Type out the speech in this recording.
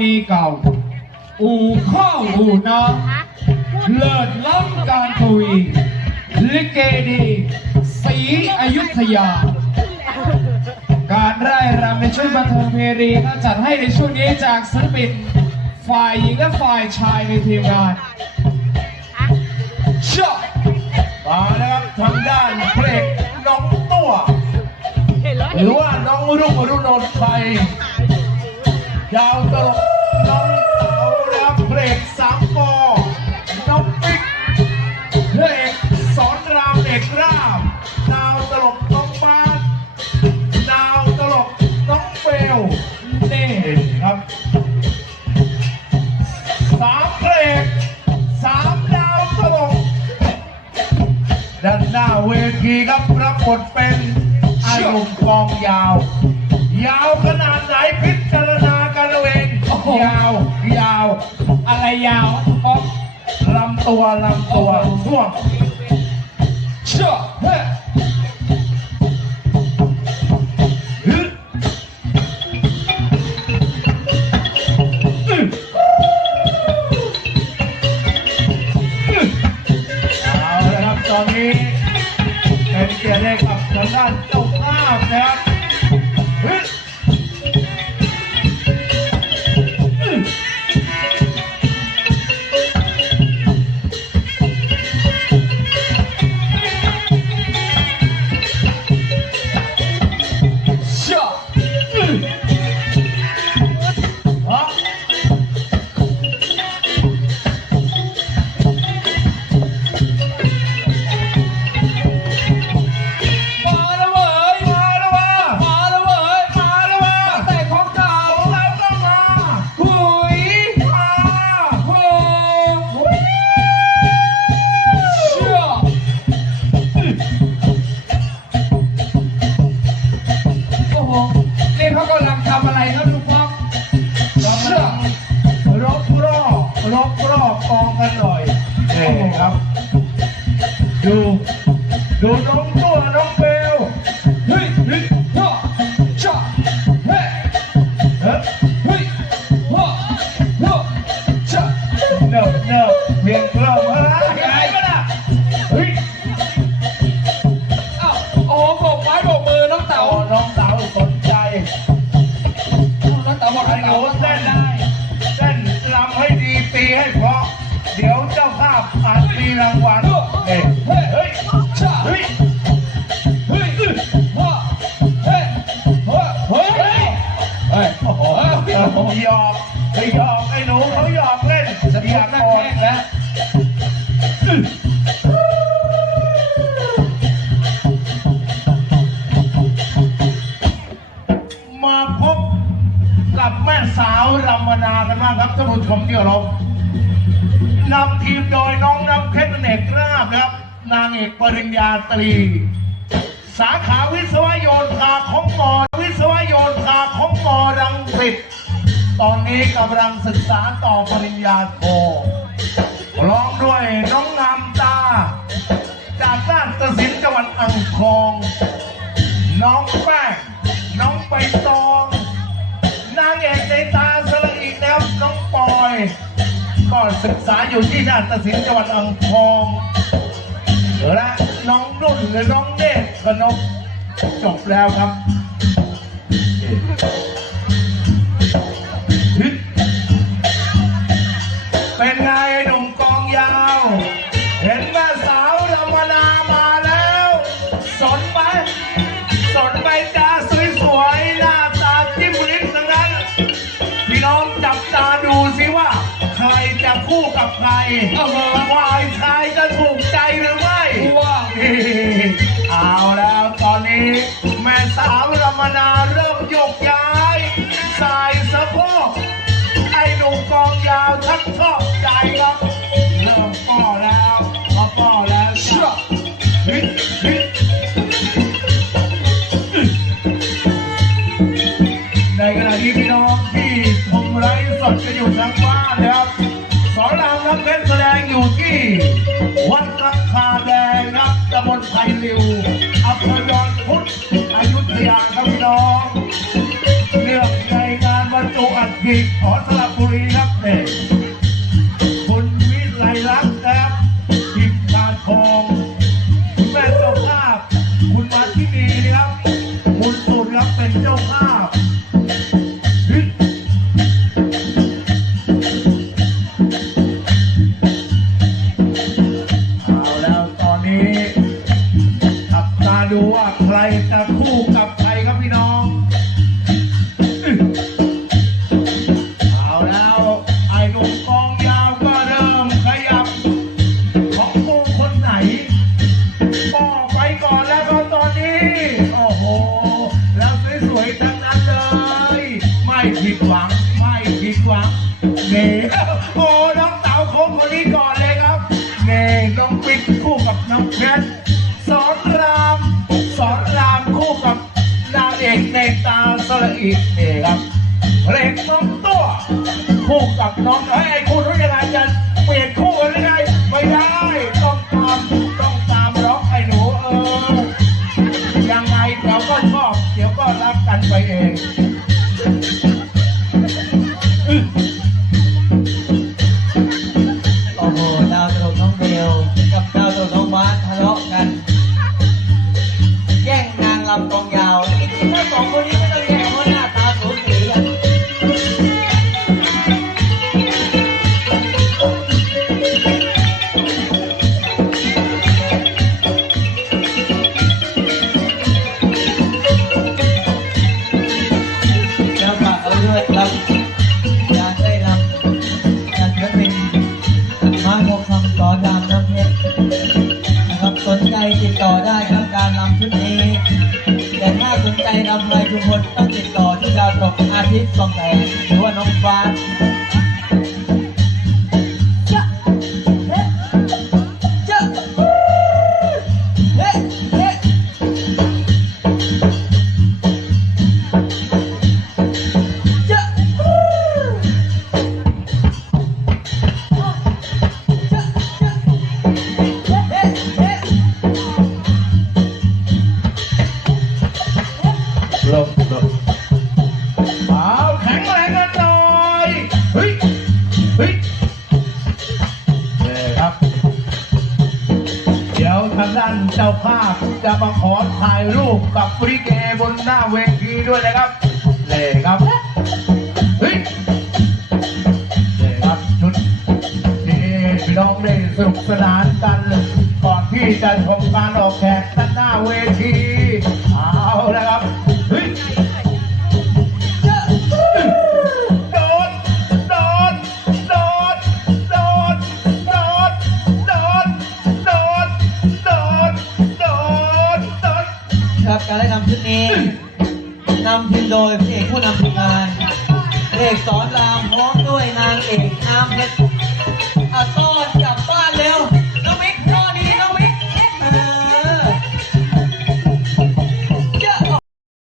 ราชธานีเก่า อู่ข้าวอู่น้ำเลิศล้ำการทวีลิเกดีศรีอยุธยา การไร่รำในช่วงบันเทิงเพรีก็จัดให้ในช่วงนี้จากศิลปินฝ่ายหญิงและฝ่ายชายในทีมงานเชาะมาแล้วครับทางด้านเพลงน้องตัวหรือว่าน้องรุ่งอรุณนท์ไทยยาวตลก เพลงสามปอน้องปิ๊กเพลงสอนรามเอกรามดาวตลกน้องมาร์คดาวตลกน้องเบลนี่ครับสามเพลงสามดาวตลกด้านหน้าเวทีครับรับบทเป็นไอ้หนุ่มกองยาว ยาวขนาดไหนพิจาร ยาวยาว อะไรยาวก็ลำตัวลำตัวช่วงเชา รองกันหน่อยนี่ครับ ดูดูน้องตัวน้องเปลวเฮ้ยเฮ้ยเชาจ้าเฮ้ยเฮ้ยเฮ้ยเฮ้ยเฮ้าเนิบเนิบเพียงเริ่มเฮ้ย มีรางวัลเฮ้ยเฮ้ยเฮ้ยเฮ้ยเฮ้ยเฮ้ยเฮ้ยเฮ้ยเฮ้ยโอ้โหยอกไปหยอกไอ้หนูเขาหยอกเล่นจะออยายากกนั่อแห้ดงแล้วมาพบกับแม่สาวรำมนากันบ้างครับท่านผู้ชมที่เคา นำทีมโดยน้องน้ำเพชรเอกราบครับ นางเอกปริญญาตรี สาขาวิศวโยธาของมอวิศวโยธาของมอรังสิตตอนนี้กำลังศึกษาต่อปริญญาโทร้องด้วยน้องงามตา จากด้านตศิลป์จังหวัดอ่างทอง น้องแป้ง ก็ศึกษาอยู่ที่ด้านตศิลป์จังหวัดอ่างทองและน้องนุ่นหรือน้องเนตรกนกจบแล้วครับ คู่กับใครเอาเหรอฝ่ายชายจะถูกใจหรือไม่ว้าวเอาแล้วตอนนี้ แม่สาวรำมนาเริ่มโยกย้ายสายสะโพกไอ้หนุ่มกองยาวชักชอบใจครับเริ่มป้อแล้วมาป้อแล้วชาฮิตฮิตในขณะที่พี่น้องที่ชมไลฟ์สดกันอยู่ทางบ้านนะครับ วัดรักคาแดงครับตำบลไผ่ริว ดูว่าใครจะคู่กับ อีกน่ครับเพลงน้องตัวคู่กับน้องเฮ้ยไอ้คุณรู้ยังไงจะเปลี่ยนคู่กันได้ไงไม่ได้ ต้องตามต้องตามร้องไอ้หนูเออยังไงเดี๋ยวก็ชอบ เดี๋ยวก็รักกันไปเอง ทิตย์สองแสงหรือว่าน้องฟ้า ทางด้านเจ้าภาพจะมาขอถ่ายรูปกับฟริเกบนหน้าเวทีด้วยนะครับเลยครับเฮ้ยเลยครับชุดที่พี่น้องได้สนุกสนานกัน ก่อนที่จะชมการออกแขกด้านหน้าเวที ครับ การได้นำชุดนี้นำทีมโดยพระเอกผู้นำทีมงานพระเอกสอนรามพร้อมด้วยนางเอกน้ำเพชร